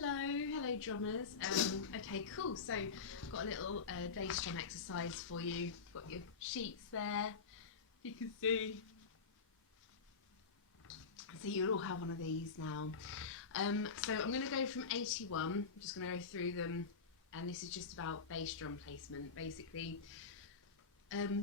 Hello drummers. Okay, cool. So I've got a little bass drum exercise for you. Got your sheets there, you can see. So you'll all have one of these now. So I'm going to go from 81. I'm just going to go through them, and this is just about bass drum placement, basically.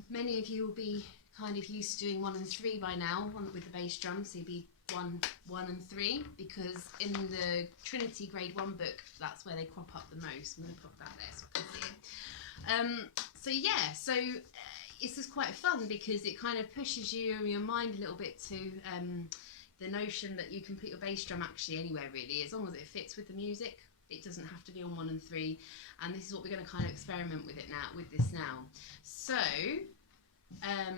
Many of you will be kind of used to doing 1 and 3 by now with the bass drum, so you'll be 1 and 3, because in the Trinity Grade 1 book, that's where they crop up the most. I'm going to put that there so I can see it. So yeah, it's just quite fun because it kind of pushes your mind a little bit to the notion that you can put your bass drum actually anywhere really, as long as it fits with the music. It doesn't have to be on 1 and 3, and this is what we're going to kind of experiment with this now. So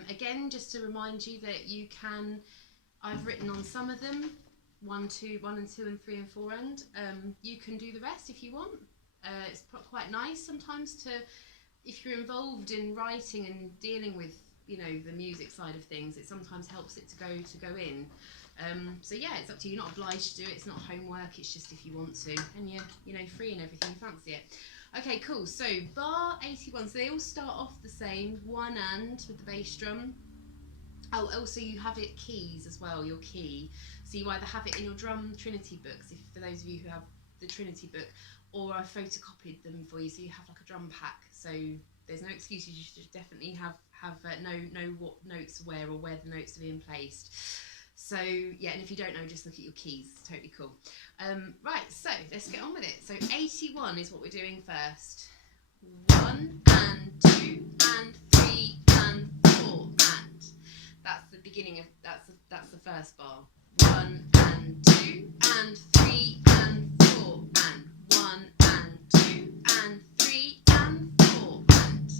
again, just to remind you that you can, I've written on some of them 1 and 2 and 3 and 4 end. You can do the rest if you want. It's quite nice sometimes to, if you're involved in writing and dealing with, you know, the music side of things, it sometimes helps it to go in. So yeah, it's up to you. You're not obliged to do it. It's not homework. It's just if you want to, and you're, you know, free and everything. Fancy it. Okay, cool. So bar 81. So they all start off the same. 1 and with the bass drum. Oh, also you have it keys as well. Your key. So you either have it in your drum Trinity books, if for those of you who have the Trinity book, or I photocopied them for you, so you have like a drum pack. So there's no excuses. You should definitely have know what notes where or where the notes are being placed. So yeah, and if you don't know, just look at your keys. It's totally cool. Right, so let's get on with it. So 81 is what we're doing first. 1 and 2 and 3 and 4 and. That's the beginning of that's the first bar. 1 and 2 and 3 and 4 and 1 and 2 and 3 and 4 and.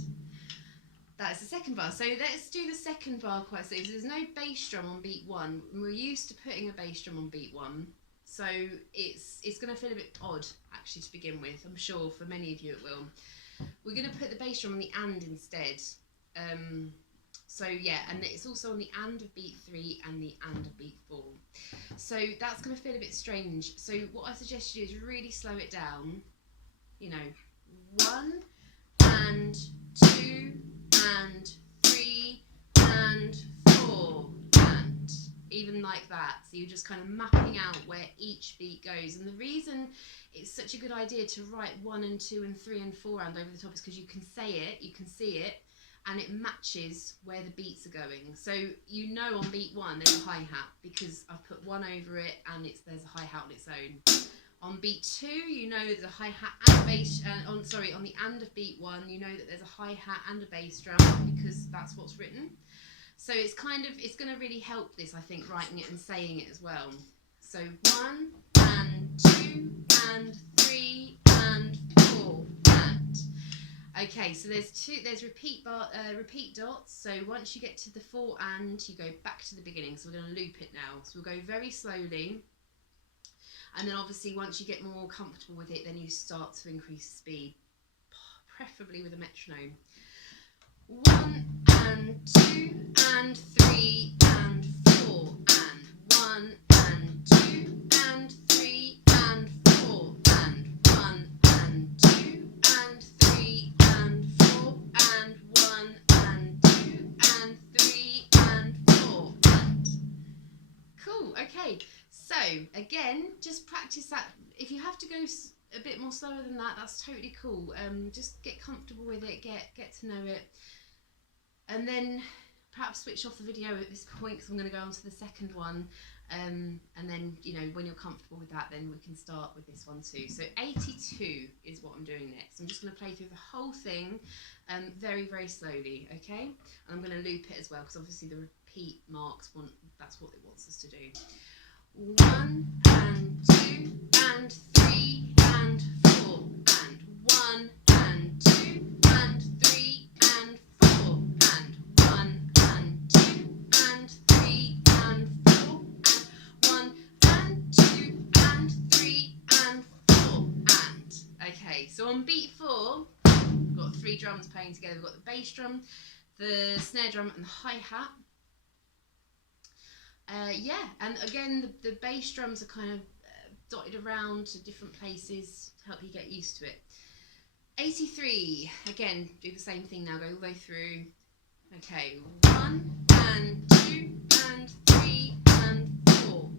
That's the second bar. So let's do the second bar quite slowly. So there's no bass drum on beat 1. We're used to putting a bass drum on beat 1, so it's going to feel a bit odd actually to begin with. I'm sure for many of you it will. We're going to put the bass drum on the and instead. So yeah, and it's also on the and of beat 3 and the and of beat 4. So that's going to feel a bit strange. So what I suggest you do is really slow it down. You know, 1 and 2 and 3 and 4 and, even like that. So you're just kind of mapping out where each beat goes. And the reason it's such a good idea to write 1 and 2 and 3 and 4 and over the top is because you can say it, you can see it, and it matches where the beats are going. So you know on beat 1 there's a hi-hat because I've put 1 over it and there's a hi-hat on its own. On beat 2, you know there's a hi-hat and a bass, on the and of beat 1, you know that there's a hi-hat and a bass drum because that's what's written. So it's going to really help this, I think, writing it and saying it as well. So 1 and 2 and 3 and 4 and. Okay, so there's repeat dots. So once you get to the 4 and, you go back to the beginning. So we're going to loop it now. So we'll go very slowly. And then obviously once you get more comfortable with it, then you start to increase speed, preferably with a metronome. 1 and 2 and 3 and 4 and 1 and 2 and 3 and 4 and 1 and 2 and 3 and 4 and 1 and 2 and 3 and 4 and. Cool, okay. So again, just practice that. If you have to go a bit more slower than that, that's totally cool. Just get comfortable with it, get to know it, and then perhaps switch off the video at this point because I'm going to go on to the second one, and then, you know, when you're comfortable with that, then we can start with this one too. So 82 is what I'm doing next. I'm just going to play through the whole thing very, very slowly, okay? And I'm going to loop it as well because obviously the repeat marks that's what it wants us to do. 1 and 2 and 3 and 4 and 1 and 2 and 3 and 4 and 1 and 2 and 3 and 4 and 1 and 2 and 3 and 4 and. Okay, so on beat 4 we've got 3 drums playing together. We've got the bass drum, the snare drum and the hi-hat. Yeah, and again the bass drums are kind of dotted around to different places to help you get used to it. 83, again, do the same thing now, go all the way through. Okay, 1 and 2 and 3 and 4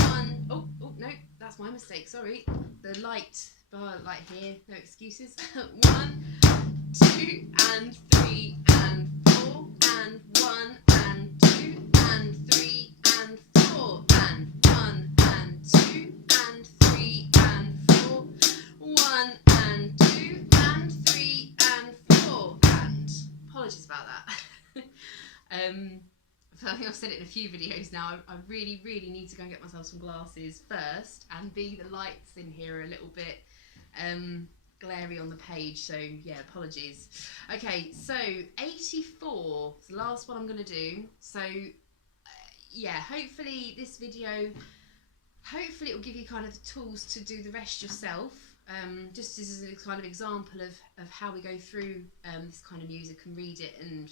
and 1. Oh no, that's my mistake, sorry. The light bar, light here, no excuses. 1, 2 and 3 and 4 and 1 and 2 and 3 and 4 and 1 and 2 and 3 and 4, 1 and 2 and 3 and 4 and. Apologies about that. I think I've said it in a few videos now. I really need to go and get myself some glasses first, and the lights in here are a little bit glary on the page, so yeah, apologies. Okay, so 84 is the last one I'm going to do. So yeah, hopefully this video, hopefully it will give you kind of the tools to do the rest yourself. Just as a kind of example of how we go through this kind of music and read it and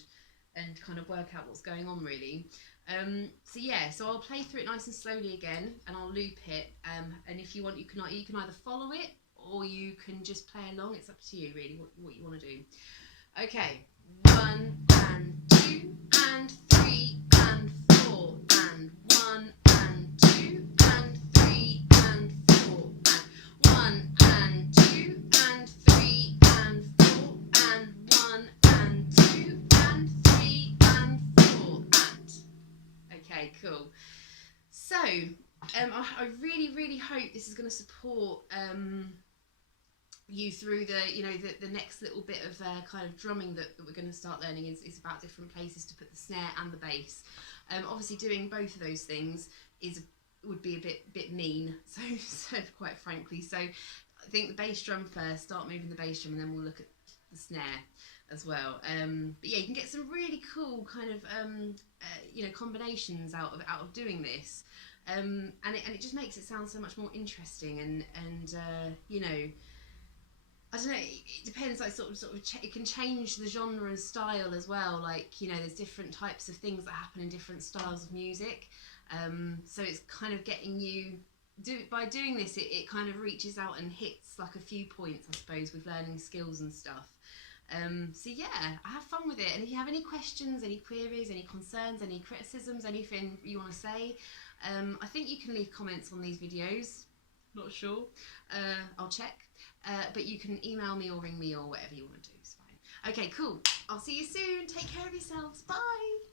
kind of work out what's going on, really. So yeah, so I'll play through it nice and slowly again, and I'll loop it, and if you want, you can either follow it or you can just play along. It's up to you really what you want to do. Okay, 1 and 2 and 3 and 4 and 1 and 2 and 3 and 4 and 1 and 2 and 3 and 4 and 1 and 2 and 3 and 4 and. Okay, cool. So I really hope this is going to support you through the next little bit of kind of drumming that we're going to start learning is about different places to put the snare and the bass. Obviously doing both of those things would be a bit mean, so quite frankly. So I think the bass drum first, start moving the bass drum, and then we'll look at the snare as well. But yeah, you can get some really cool kind of combinations out of doing this, and it just makes it sound so much more interesting, and I don't know, it depends, like sort of it can change the genre and style as well. Like, there's different types of things that happen in different styles of music. So it's kind of getting you, by doing this, it kind of reaches out and hits like a few points, I suppose, with learning skills and stuff. So yeah, have fun with it. And if you have any questions, any queries, any concerns, any criticisms, anything you want to say, I think you can leave comments on these videos. Not sure. I'll check. But you can email me or ring me or whatever you want to do. It's fine. Okay, cool. I'll see you soon. Take care of yourselves. Bye.